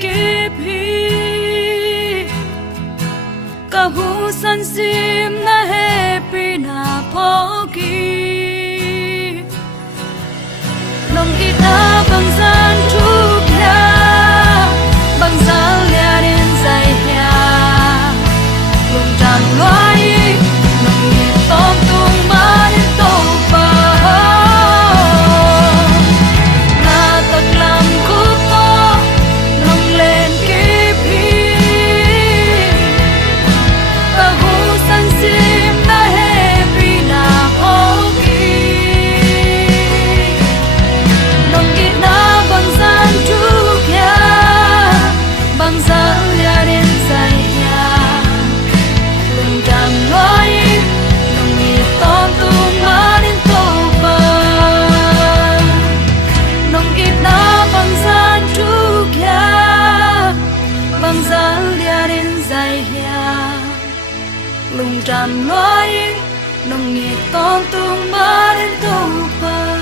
kiếp hi cả hu san sim na happy na poki nong ita bang gian chuk ya bang zal ya đến dài ya lung tràn loài nong nhẹ tom tung ba đến tô pa na tak lam khúc to nong lên kiếp hi cả hu san sim na happy na poki nong ita bang gian chuk ya bang zal ya đến dài ya lung tràn loài nong nhẹ tom tung ba đến tô pa nong ita bang gian chuk ya bang zal ya đến dài ya lung tràn loài nong nhẹ tom tung ba đến tô pa